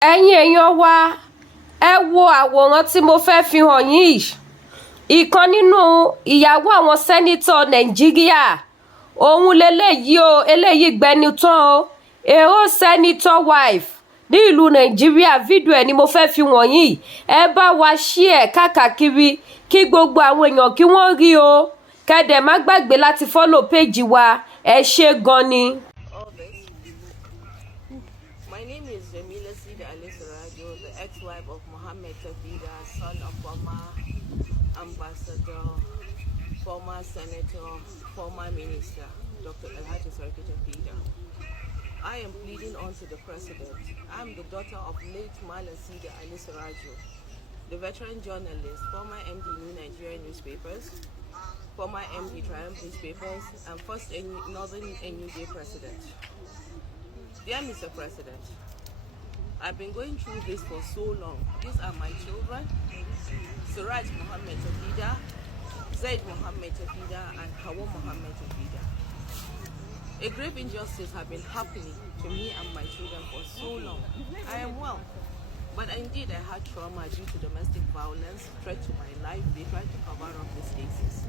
ẹ̀yin èèyàn wa ẹ wo àwòrán tí mo fẹ́ fi hàn yín yìí. Ìkan nínú ìyàwó àwọn sẹ́nítọ̀ nàìjíríà òun leléyìí o, eléyìí gbẹnu tán o. èrò sẹ́nítọ̀ wife ní ìlú nàìjíríà. Fídíò ẹ̀ ni mo fẹ́ fi hàn yín. Ẹ bá wa share káàkiri kí gbogbo àwọn èèyàn kí wọ́n rí o. Kẹ́dẹ̀ má gbàgbé láti follow page wa. Ẹ ṣé gan ni. My name is the ex-wife of Mohammed Tafida, son of former ambassador, former senator, former minister, Dr. Tafida. I am pleading on to the president. I am the daughter of late Malasida Ali Sarajo, the veteran journalist, former MD New Nigerian newspapers, former MD Triumph newspapers, and first Northern NUJ president. Dear Mr. President, I've been going through this for so long. These are my children, Suraj Mohammed Tafida, Zaid Mohammed Tafida, and Hawa Mohammed Tafida. A grave injustice has been happening to me and my children for so long. I am well, but indeed I had trauma due to domestic violence, threat to my life. They tried to cover up these cases.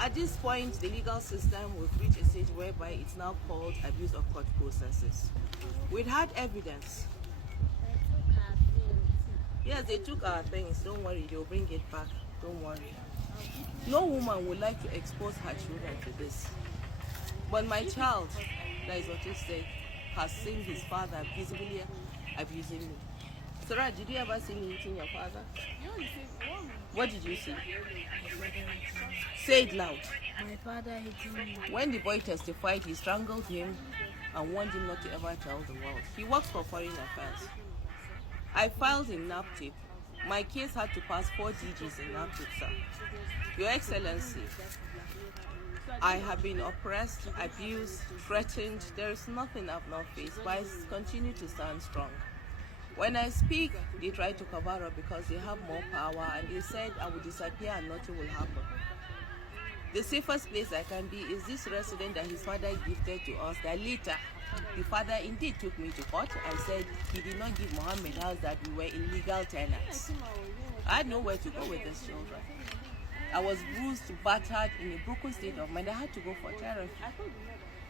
At this point, the legal system will reach a stage whereby it's now called abuse of court processes. We'd had evidence. Yes, they took our things. Don't worry, they'll bring it back. Don't worry. No woman would like to expose her children to this. But my child, that is what you said, has seen his father visibly abusing me. Sarah, did you ever see me hitting your father? What did you see? Say it loud. My father hitting me. When the boy testified, he strangled him and warned him not to ever tell the world. He works for foreign affairs. I filed in NAPTIP. My case had to pass 4 DGs in NAPTIP, sir. Your Excellency, I have been oppressed, abused, threatened. There is nothing I've not faced, but I continue to stand strong. When I speak, they try to cover up because they have more power, and they said I will disappear and nothing will happen. The safest place I can be is this resident that his father gifted to us, that later the father indeed took me to court and said he did not give Mohammed house, that we were illegal tenants. I had nowhere to go with these children. I was bruised, battered, in a broken state of mind. I had to go for therapy.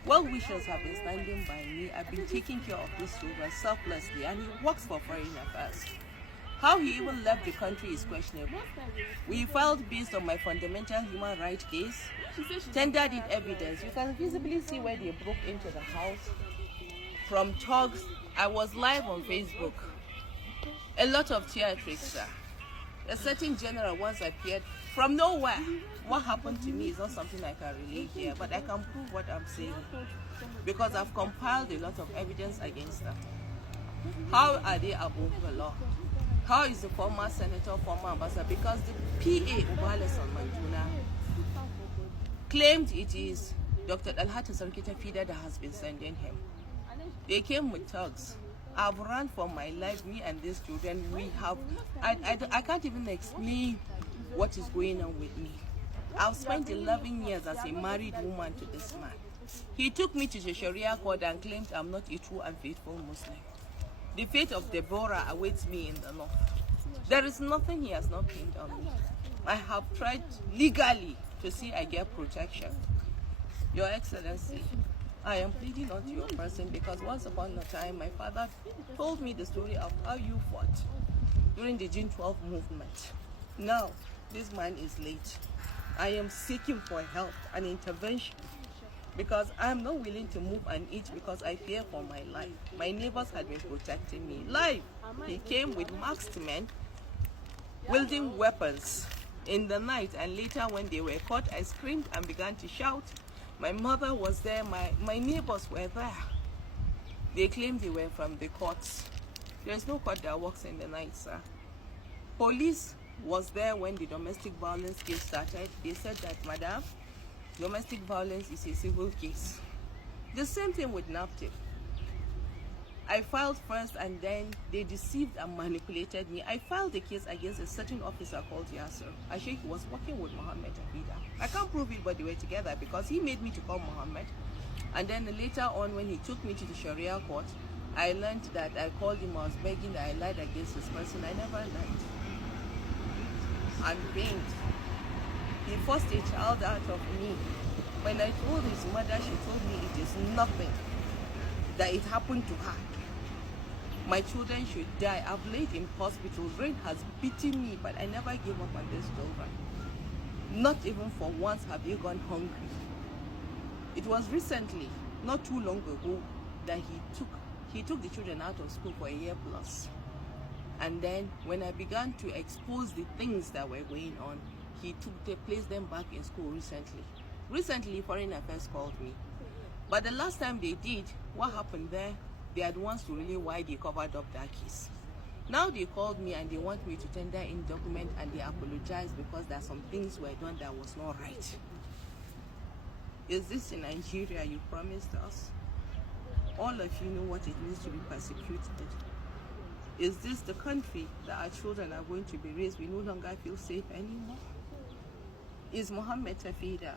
Well-wishers have been standing by me. I've been taking care of these children selflessly, and he works for foreign affairs. How he even left the country is questionable. We filed based on my fundamental human rights case, tendered in evidence. You can visibly see where they broke into the house. From thugs, I was live on Facebook. A lot of theatrics, sir. A certain general once appeared from nowhere. What happened to me is not something I can relate here, but I can prove what I'm saying because I've compiled a lot of evidence against them. How are they above the law? How is the former senator, former ambassador? Because the PA, Ubaleson Manjuna, claimed it is Dr. Tafida that has been sending him. They came with thugs. I've run for my life, me and these children. We have, I can't even explain what is going on with me. I've spent 11 years as a married woman to this man. He took me to the Sharia court and claimed I'm not a true and faithful Muslim. The fate of Deborah awaits me in the north. There is nothing he has not pinned on me. I have tried legally to see I get protection. Your Excellency, I am pleading on to your person because once upon a time, my father told me the story of how you fought during the June 12 movement. Now, this man is late. I am seeking for help and intervention because I am not willing to move and eat because I fear for my life. My neighbors had been protecting me. Live, he came with masked men wielding weapons in the night, and later when they were caught, I screamed and began to shout. My mother was there, my neighbors were there. They claimed they were from the courts. There's no court that works in the night, sir. Police was there when the domestic violence case started. They said that, madam, domestic violence is a civil case. The same thing with NAPTIP. I filed first and then they deceived and manipulated me. I filed a case against a certain officer called Yasser. I think he was working with Mohammed Tafida. I can't prove it, but they were together because he made me to call Mohammed. And then later on, when he took me to the Sharia court, I learned that I called him, I was begging that I lied against this person. I never lied. I'm pained. He forced a child out of me. When I told his mother, she told me it is nothing, that it happened to her. My children should die. I've laid in hospitals. Rain has beaten me, but I never gave up on these children. Not even for once have you gone hungry. It was recently, not too long ago, that he took the children out of school for a year plus. And then when I began to expose the things that were going on, they placed them back in school recently. Recently, Foreign Affairs called me. But the last time they did, what happened there? They are the ones to really why they covered up that case. Now they called me and they want me to tender in document, and they apologize because there are some things were done that was not right. Is this in Nigeria you promised us? All of you know what it means to be persecuted. Is this the country that our children are going to be raised? We no longer feel safe anymore. Is Mohammed Tafida